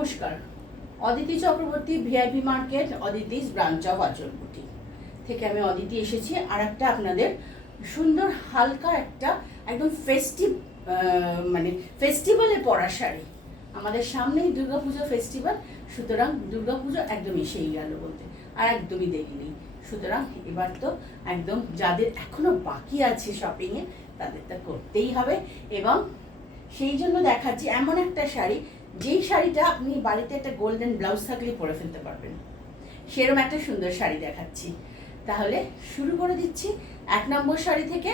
নমস্কার, Aditi Chakraborty, VIP market, Aditi's branch of Anchalkuti থেকে আমি অদিতি এসেছি আর একটা আপনাদের সুন্দর হালকা একটা একদম ফেস্টিভ মানে ফেস্টিভ্যালে পরা শাড়ি। আমাদের সামনেই দুর্গাপুজো ফেস্টিভ্যাল, সুতরাং দুর্গাপুজো একদম এসেই গেল বলতে আর একদমই দেরি নেই। সুতরাং এবার তো একদম যাদের এখনো বাকি আছে শপিংয়ে তাদের তা করতেই হবে, এবং সেই জন্য দেখাচ্ছি এমন একটা শাড়ি যেই শাড়িটা আপনি বাড়িতে একটা গোল্ডেন ব্লাউজ থাকলে পরে ফেলতে পারবেন, সেরকম একটা সুন্দর শাড়ি দেখাচ্ছি। তাহলে শুরু করে দিচ্ছি 1 নম্বর শাড়ি থেকে।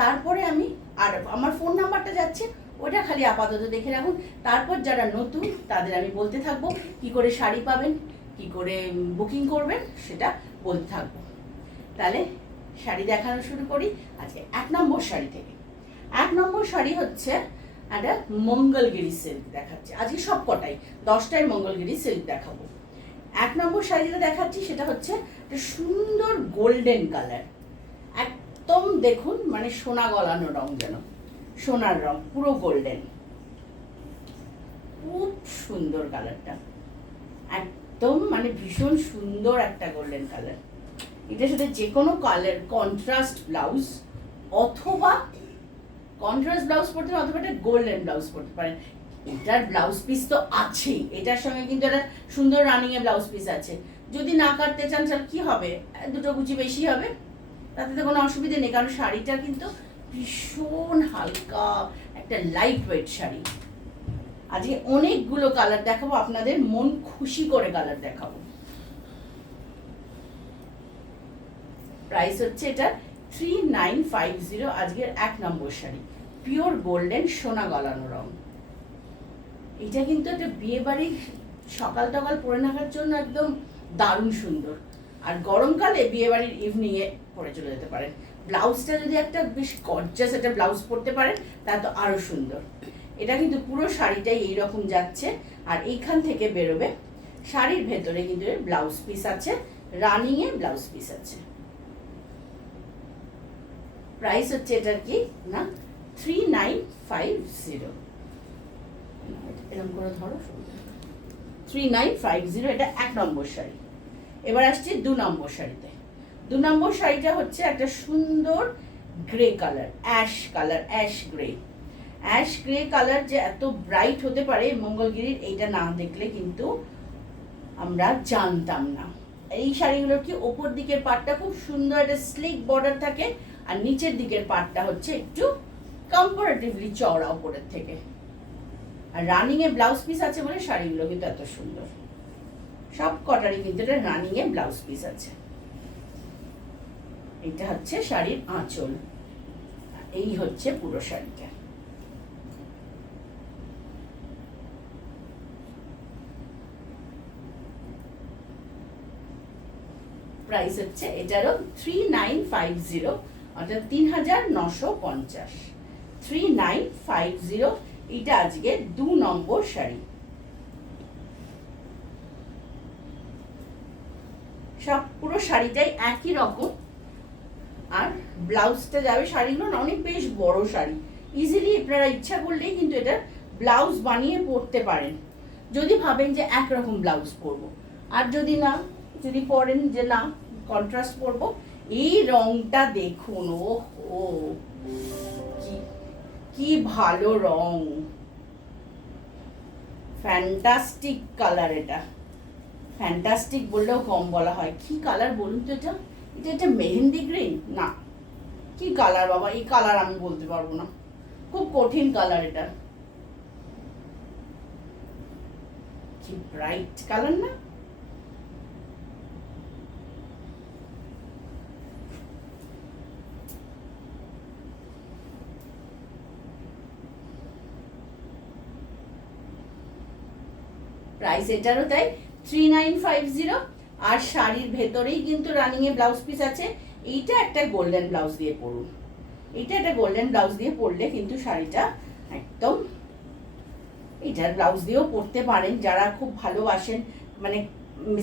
তারপরে আমি আর আমার ফোন নাম্বারটা যাচ্ছে, ওটা খালি আপাতত দেখে রাখুন। তারপর যারা নতুন তাদের আমি বলতে থাকবো কি করে শাড়ি পাবেন, কি করে বুকিং করবেন সেটা বলতে থাকবো। তাহলে শাড়ি দেখানো শুরু করি আজকে 1 নম্বর শাড়ি থেকে। 1 নম্বর শাড়ি হচ্ছে একটা মঙ্গলগিরি সিল্ক দেখাচ্ছি আজকে, সব কটাই 10টাই মঙ্গলগিরি সিল্ক দেখাবো। 1 নম্বর শাড়ি যেটা দেখাচ্ছি সেটা হচ্ছে একটা সুন্দর গোল্ডেন কালার, একদম দেখুন মানে সোনা গলানো রং, যেন সোনার রং, পুরো গোল্ডেন, খুব সুন্দর কালারটা, একদম মানে ভীষণ সুন্দর একটা গোল্ডেন কালার। এটার সাথে যে কোনো কালার কন্ট্রাস্ট ব্লাউজ অথবা কন্ট্রাস্ট ব্লাউজ পরতে পারেন অথবা একটা গোল্ডেন ব্লাউজ পরতে পারেন। এটার ব্লাউজ পিস তো আছেই, এটার সঙ্গে কিন্তু একটা সুন্দর রানিং এ ব্লাউজ পিস আছে। যদি না কাটতে চান তাহলে কি হবে, 2টো কুচি বেশি হবে, তাতে তো কোনো অসুবিধা নেই, কারণ শাড়িটা কিন্তু ভীষণ হালকা একটা লাইট ওয়েট শাড়ি। আজকে অনেকগুলো কালার দেখাবো, আপনাদের মন খুশি করে কালার দেখাবো। প্রাইস হচ্ছে এটা 3950। আজকের 1 নম্বর শাড়ি, পিওর গোল্ডেন সোনা গলানো রং। এটা কিন্তু একটা বিয়ে বাড়ির সকাল টকাল পরে নাকার জন্য একদম দারুণ সুন্দর, আর গরমকালে বিয়ে বাড়ির ইভিনিং এ পরে চলে যেতে পারেন। ব্লাউজটা যদি একটা বেশ গর্জাস একটা ব্লাউজ পরতে পারেন তা তো আরো সুন্দর। এটা কিন্তু পুরো শাড়িটাই এইরকম যাচ্ছে, আর এইখান থেকে বেরোবে। শাড়ির ভেতরে কিন্তু ব্লাউজ পিস আছে, রানিং এ ব্লাউজ পিস আছে। প্রাইস হচ্ছে এটার কি না 3950, এরকম করে ধরো 3950। এটা 1 নম্বর শাড়ি। এবার আসছি 2 নম্বর শাড়িতে। 2 নম্বর শাড়িটা হচ্ছে একটা সুন্দর grey colour, ash colour, ash grey. Ash grey colour যে এত ব্রাইট হতে পারে মঙ্গলগিরির, এইটা না দেখলে কিন্তু আমরা জানতাম না। এই শাড়িগুলোর কি ওপর দিকের পাটটা খুব সুন্দর একটা স্লিক বর্ডার থাকে, আর নিচের দিকের পাটটা হচ্ছে একটু কম্পারেটিভলি চওড়া ওপরের থেকে, আর রানিং এ ব্লাউজ পিস আছে বলে শাড়িগুলো কিন্তু এত সুন্দর। সব কটারই কিন্তু এটা রানিং এ ব্লাউজ পিস আছে। এটা হচ্ছে শাড়ির আঁচল, এই হচ্ছে পুরো শাড়িটা। প্রাইস হচ্ছে এটারও 3950, অর্থাৎ 3950। 3950, এটা আজকে 2 নম্বর শাড়ি। সব পুরো শাড়িটাই একই রকম, আর ব্লাউজটা যাবে, শাড়িগুলো না অনেক বেশ বড় শাড়ি, ইজিলি আপনারা ইচ্ছা করলেই কিন্তু এটা ব্লাউজ বানিয়ে পরতে পারেন, যদি ভাবেন যে একরকম ব্লাউজ পরবো। আর যদি না, যদি পরেন যে না কন্ট্রাস্ট পরবো, এই রংটা দেখুন, ও কি ভালো রং, ফ্যান্টাস্টিক কালার। এটা ফ্যান্টাস্টিক বললেও কম বলা হয়। কি কালার বলুন তো এটা, এটা মেহেন্দি গ্রিন না, কি কালার বাবা, এই কালার আমি বলতে পারবো না, খুব কঠিন কালার। এটা কি ব্রাইট কালার না। প্রাইস এটারও তাই 3950, আর শাড়ির ভেতরেই কিন্তু রানিং এ ব্লাউজ পিস আছে। এইটা একটা গোল্ডেন ব্লাউজ দিয়ে পরুন, এইটা একটা গোল্ডেন ব্লাউজ দিয়ে পরলে কিন্তু শাড়িটা একদম, এইটার ব্লাউজ দিয়েও পরতে পারেন যারা খুব ভালোবাসেন, মানে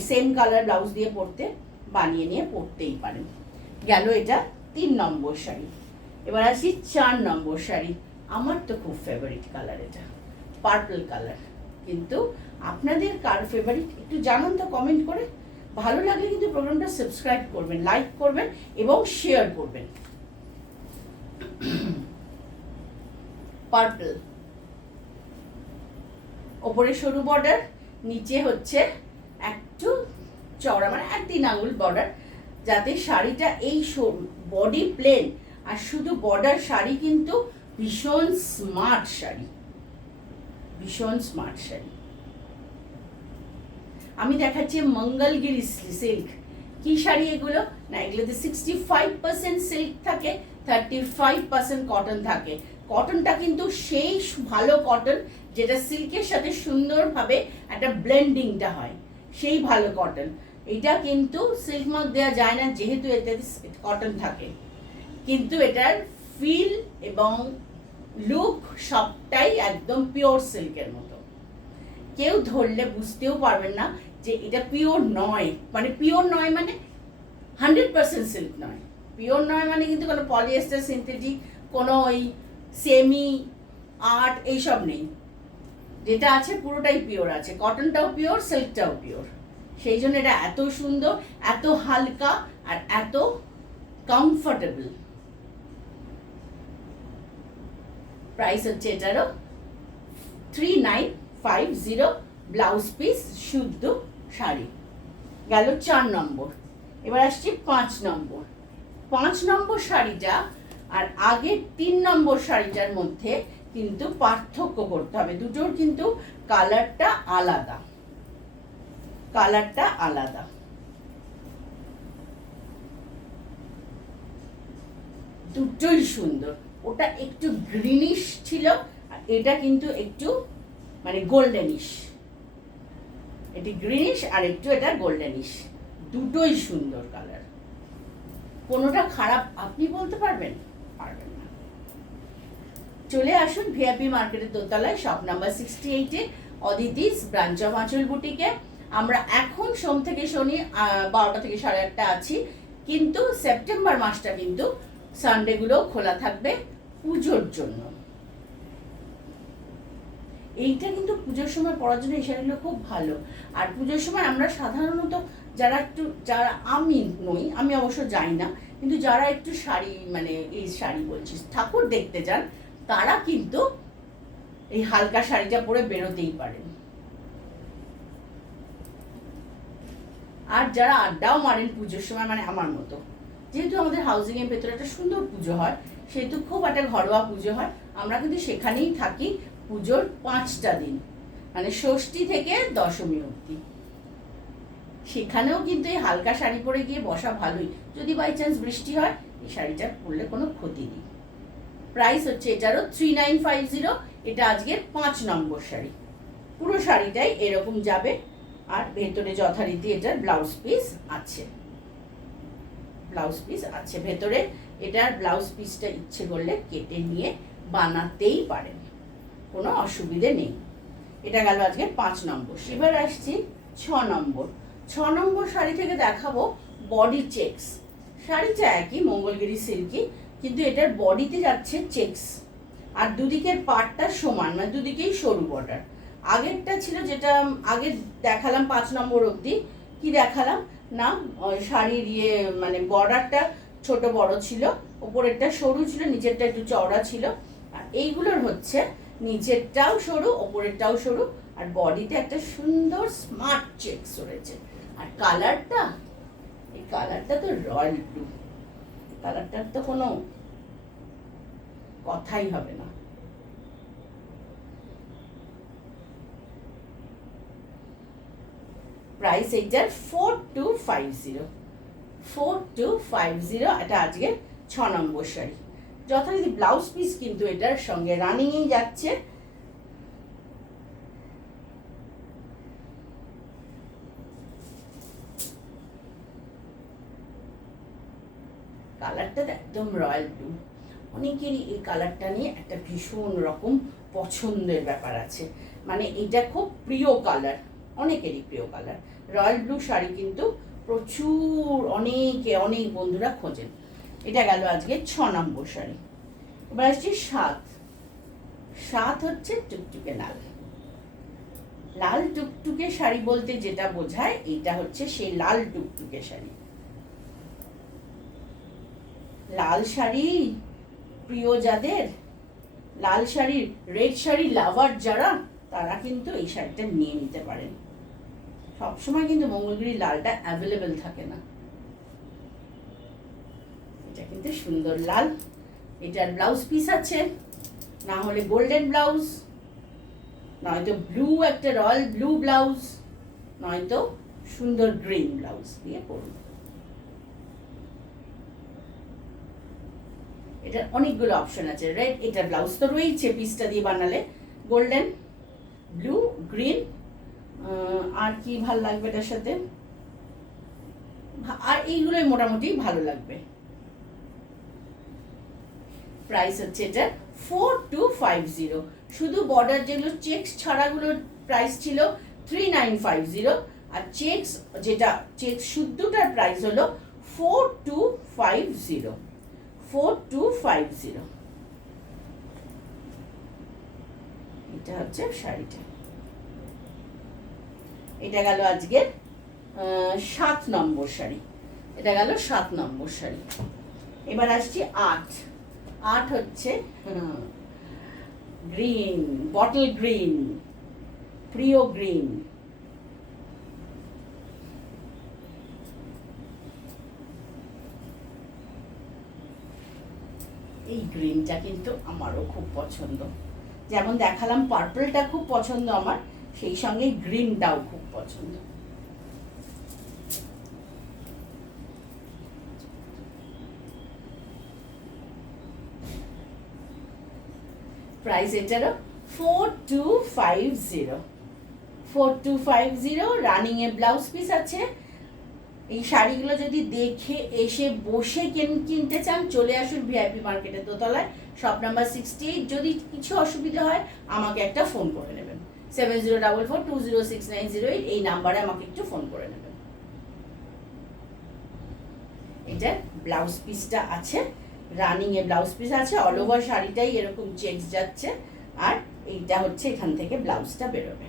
সেম কালার ব্লাউজ দিয়ে পরতে, বানিয়ে নিয়ে পরতেই পারেন। গেল এটা 3 নম্বর শাড়ি। এবার আসি 4 নম্বর শাড়ি। আমার তো খুব ফেভারিট কালার, এটা পার্পল কালার, কিন্তু আপনাদের কার ফেভারিট একটু জানান তো কমেন্ট করে। ভালো লাগলে কিন্তু প্রোগ্রামটা সাবস্ক্রাইব করবেন, লাইক করবেন এবং শেয়ার করবেন। পার্পল, ওপরে সরু বর্ডার, নিচে হচ্ছে একটু চওড়া, মানে 1-3 আঙুল বর্ডার, যাতে শাড়িটা এই বডি প্লেন আর শুধু বর্ডার শাড়ি কিন্তু ভীষণ স্মার্ট শাড়ি, ভীষণ স্মার্ট শাড়ি। আমি দেখাচ্ছি মঙ্গলগিরি সিল্ক। কি শাড়ি এগুলো? না, এগুলোতে 65% সিল্ক থাকে, 35% কটন থাকে। কটনটা কিন্তু সেই ভালো কটন যেটা সিল্কের সাথে সুন্দরভাবে একটা ব্লেন্ডিংটা হয়, সেই ভালো কটন। এটা কিন্তু সিল্ক মার্ক দেওয়া যায় না যেহেতু এতে কটন থাকে, কিন্তু এটার ফিল এবং লুক সবটাই একদম পিওর সিল্কের মতো। কেউ ধরলে বুঝতেও পারবেন না যে এটা পিওর নয়। মানে পিওর নয় মানে 100% সিল্ক নয়। পিওর নয় মানে কিন্তু কোনো পলিয়েস্টার, সিনথেটিক, কোনো ওই সেমি আর্ট এইসব নেই। যেটা আছে পুরোটাই পিওর আছে, কটনটাও পিওর, সিল্কটাও পিওর। সেই জন্য এটা এত সুন্দর, এত হালকা আর এত কমফোর্টেবল। প্রাইস হচ্ছে এটারও 3950, ব্লাউজ পিস শুদ্ধ শাড়ি। গেল 4 নম্বর। এবার আসছি 5 নম্বর। 5 নম্বর শাড়িটা আর আগের 3 নম্বর শাড়িটার মধ্যে কিন্তু পার্থক্য করতে হবে। দুটোর কিন্তু কালারটা আলাদা, কালারটা আলাদা। দুটোই সুন্দর। ওটা একটু গ্রিনিশ ছিল আর এটা কিন্তু একটু মানে গোল্ডেনিশ। এটি গ্রিনিশ আর একটু এটা গোল্ডেনিশ। দুটোই সুন্দর কালার, কোনোটা খারাপ আপনি বলতে পারবেন? পারবেন না। চলে আসুন ভিআইপি মার্কেটের দোতলায়, শপ নাম্বার 68-এ, অদিতিস ব্রাঞ্চ অফ আঁচল বুটিকে। আমরা এখন সোম থেকে শনি 12টা থেকে 8:30 আছি, কিন্তু সেপ্টেম্বর মাসটা কিন্তু সানডেগুলো খোলা থাকবে পুজোর জন্য। এইটা কিন্তু পুজোর সময় পরার জন্য এই শাড়িগুলো খুব ভালো। আর পুজোর সময় আমরা সাধারণত যারা আমি নই, আমি অবশ্য যাই না, কিন্তু যারা একটু শাড়ি মানে এই শাড়ি বলছি ঠাকুর দেখতে যান, তারা কিন্তু এই হালকা শাড়িটা পরে বেরোতেই পারেন। আর যারা আড্ডাও মারেন পুজোর সময়, মানে আমার মতো, যেহেতু আমাদের হাউজিং এর ভেতরে একটা সুন্দর পুজো হয়, সেহেতু খুব একটা ঘরোয়া পুজো হয়, আমরা কিন্তু সেখানেই থাকি পুজোর 5টা দিন, মানে ষষ্ঠী থেকে দশমী অবধি। সেখানেও কিন্তু এই হালকা শাড়ি পরে গিয়ে বসা ভালোই, যদি বাই চান্স বৃষ্টি হয় এই শাড়িটা পরলে কোনো ক্ষতি নেই। প্রাইস হচ্ছে এটারও 3950। এটা আজকের 5 নম্বর শাড়ি। পুরো শাড়িটাই এরকম যাবে আর ভেতরে যথারীতি এটার ব্লাউজ পিস আছে, ব্লাউজ পিস আছে ভেতরে। এটার ব্লাউজ পিসটা ইচ্ছে করলে কেটে নিয়ে বানাতেই পারেন, কোনো অসুবিধে নেই। এটা গেল আজকে 5 নম্বর। এবার আসছি 6 নম্বর। 6 নম্বর শাড়ি থেকে দেখাবো বডি চেক্স। শাড়িটা একই মঙ্গলগিরি সিল্কি, কিন্তু এটার বডিতে যাচ্ছে চেক্স আর দুদিকের পাটটা সমান, মানে দুদিকেই সরু বর্ডার। আগেরটা ছিল যেটা আগে দেখালাম 5 নম্বর অবধি, কি দেখালাম না, শাড়ির মানে বর্ডারটা ছোট বড় ছিল, উপরেরটা সরু ছিল, নিচেরটা একটু চওড়া ছিল। আর এইগুলোর হচ্ছে নিচেরটাও সরু, ওপরেরটাও সরু, আর বডিতে একটা সুন্দর স্মার্ট চেকস রয়েছে। আর কালারটা, এই কালারটা তো রয়্যাল ব্লু, কালারটার তো কোনো কথাই হবে না। প্রাইস এটার 4250, 4250। এটা আজকে 6 নম্বর শাড়ি। যথারীতি ব্লাউজ পিস কিন্তু এটার সঙ্গে রানিংই যাচ্ছে। কালারটা একদম রয়্যাল ব্লু। অনেকেরই এই কালারটা নিয়ে একটা ভীষণ রকম পছন্দের ব্যাপার আছে, মানে এটা খুব প্রিয় কালার, অনেকেরই প্রিয় কালার। রয়্যাল ব্লু শাড়ি কিন্তু প্রচুর অনেক বন্ধুরা খোঁজেন। এটা গেল আজকে 6 নম্বর শাড়ি। এবার আসছি 7 হচ্ছে টুকটুকে লাল। লাল টুকটুকে শাড়ি বলতে যেটা বোঝায় এইটা হচ্ছে সেই লাল টুকটুকে শাড়ি। লাল শাড়ি প্রিয় যাদের, লাল শাড়ির রেড শাড়ি লাভার যারা, তারা কিন্তু এই শাড়িটা নিয়ে নিতে পারেন। সবসময় কিন্তু মঙ্গলগিরি লালটা অ্যাভেলেবেল থাকে না। এটা কিন্তু সুন্দর লাল। এটার ব্লাউজ পিস আছে, না হলে গোল্ডেন ব্লাউজ, নয়তো ব্লু একটা রয়্যাল ব্লু ব্লাউজ, নয়তো সুন্দর গ্রিন ব্লাউজ দিয়ে পরুন। এটার অনেকগুলো অপশন আছে। রেড, এটার ব্লাউজ তো রয়েছে পিসটা দিয়ে বানালে, গোল্ডেন, ব্লু, গ্রিন, আর কি ভালো লাগবে এটার সাথে, আর এইগুলোই মোটামুটি ভালো লাগবে। প্রাইস হচ্ছে এটা 4250। শুধু বর্ডার যেগুলো চেকস ছাড়াগুলোর প্রাইস ছিল 3950, আর চেকস যেটা চেকস শুদ্ধটার প্রাইস হলো 4250। 4250 এটা হচ্ছে শাড়িটা। এটা গেল আজকের 7 নম্বর শাড়ি। এটা গেল 7 নম্বর শাড়ি। এবার আসছি 8 হচ্ছে গ্রিন, বটল গ্রিন, প্রিয় গ্রিন। এই গ্রিনটা কিন্তু আমারও খুব পছন্দ। যেমন দেখালাম পার্পলটা খুব পছন্দ আমার, সেই সঙ্গে গ্রিনটাও খুব পছন্দ। প্রাইস এটারও 4250। 4250 রানিং এ ব্লাউজ পিস আছে। এই শাড়িগুলো যদি দেখে এসে বসে কিনতে চান, চলে আসুন ভিআইপি মার্কেটের দোতলায়, শপ নাম্বার 68। যদি কিছু অসুবিধা হয় আমাকে একটা ফোন করে নেবেন, 7044206908, এই নাম্বারে আমাকে একটু ফোন করে নেবেন। এটা ব্লাউজ পিসটা আছে, রানিং এ ব্লাউজ পিস আছে, অল ওভার শাড়িটাই এরকম চেকস যাচ্ছে, আর এইটা হচ্ছে এখান থেকে ব্লাউজটা বেরোবে।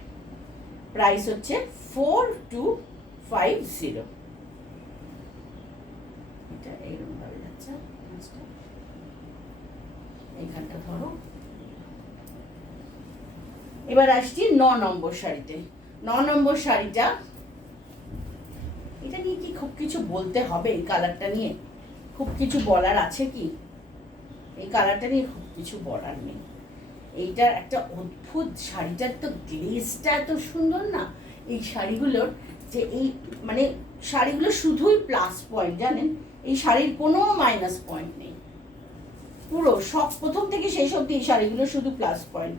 প্রাইস হচ্ছে 4250। এটা এইরকম ভাবে যাচ্ছে, এইখানটা ধরো। এবার আসছি 9 নম্বর শাড়িতে। 9 নম্বর শাড়িটা, এটা নিয়ে কি খুব কিছু বলতে হবে? এই কালারটা নিয়ে খুব কিছু বলার আছে কি? এই কালারটা নিয়ে খুব কিছু বলার নেই। এইটার একটা অদ্ভুত, শাড়িটার তো গ্লেজটা এত সুন্দর না এই শাড়িগুলোর, যে এই মানে শাড়িগুলো শুধুই প্লাস পয়েন্ট, জানেন, এই শাড়ির কোনো মাইনাস পয়েন্ট নেই। পুরো সব প্রথম থেকে শেষ অবধি এই শাড়িগুলো শুধু প্লাস পয়েন্ট।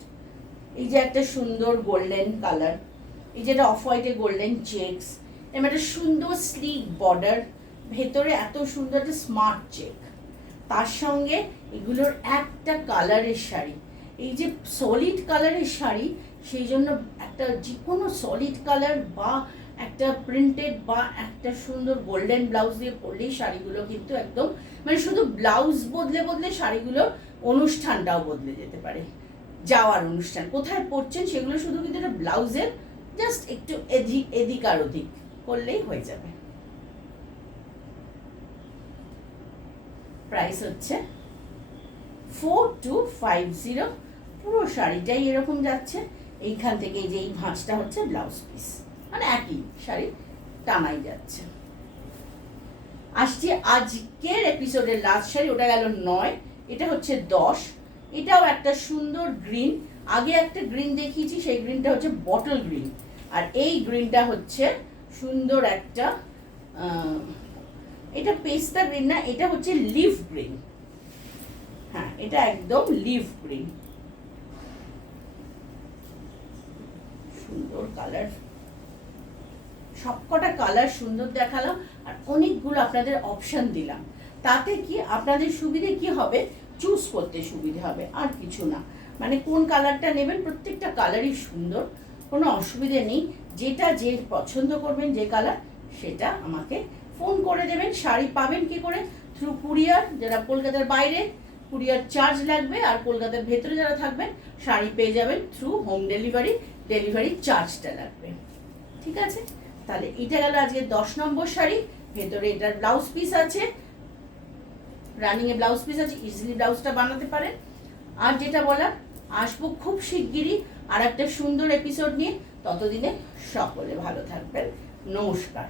এই যে একটা সুন্দর গোল্ডেন কালার, এই যেটা অফ হোয়াইটে গোল্ডেন চেকস, এবার একটা সুন্দর স্লিক বর্ডার, ভেতরে এত সুন্দর একটা স্মার্ট চেক, তার সঙ্গে এগুলোর একটা কালারের শাড়ি, এই যে সলিড কালারের শাড়ি, সেই জন্য একটা যে কোনো সলিড কালার বা একটা প্রিন্টেড বা একটা সুন্দর গোল্ডেন ব্লাউজ দিয়ে পরলেই শাড়িগুলো কিন্তু একদম, মানে শুধু ব্লাউজ বদলে বদলে শাড়িগুলোর অনুষ্ঠানটাও বদলে যেতে পারে। যাওয়ার অনুষ্ঠান কোথায় পরছেন সেগুলো শুধু কিন্তু একটা ব্লাউজের জাস্ট একটু এদিক আর ওদিক করলেই হয়ে যাবে। প্রাইস হচ্ছে 4250। পুরো শাড়িটাই এরকম যাচ্ছে, এইখান থেকে যে এই ভাঁজটা হচ্ছে ব্লাউজ পিস, মানে একই শাড়ি টানাই যাচ্ছে। আসছি আজকের এপিসোডের লাস্ট শাড়ি, ওটা গেল 9, এটা হচ্ছে 10। এটাও একটা সুন্দর গ্রিন। আগে একটা গ্রিন দেখিয়েছি, সেই গ্রিনটা হচ্ছে বটল গ্রিন, আর এই গ্রিনটা হচ্ছে সুন্দর একটা, এটা পেস্তা গ্রিন না, এটা হচ্ছে লিফ গ্রিন। হ্যাঁ, এটা একদম লিফ গ্রিন, সুন্দর কালার, সবকটা কালার সুন্দর দেখালাম, আর অনেকগুলো আপনাদের অপশন দিলাম। তাতে কি আপনাদের সুবিধে কি হবে, চুজ করতে সুবিধে হবে, আর কিছু না। মানে কোন কালারটা নেবেন, প্রত্যেকটা কালারই সুন্দর, কোনো অসুবিধে নেই। যেটা যে পছন্দ করবেন যে কালার, সেটা আমাকে ফোন করে দেবেন। শাড়ি পাবেন কি করে? থ্রু কুরিয়ার, যারা কলকাতার বাইরে কুরিয়ার চার্জ লাগবে, আর কলকাতার ভেতরে যারা থাকবেন শাড়ি পেয়ে যাবেন থ্রু হোম ডেলিভারি। ডেলিভারি চার্জটা লাগবে। ঠিক আছে, তাহলে এটা গেল আজকে 10 নম্বর শাড়ি। ভেতরে এটার ব্লাউজ পিস আছে, রানিং এ ব্লাউজ পিস আছে, ইজিলি ব্লাউজটা বানাতে পারেন। আর যেটা বলার, আসবো খুব শিগগিরই আর একটা সুন্দর এপিসোড নিয়ে। ততদিনে সকলে ভালো থাকবেন। নমস্কার।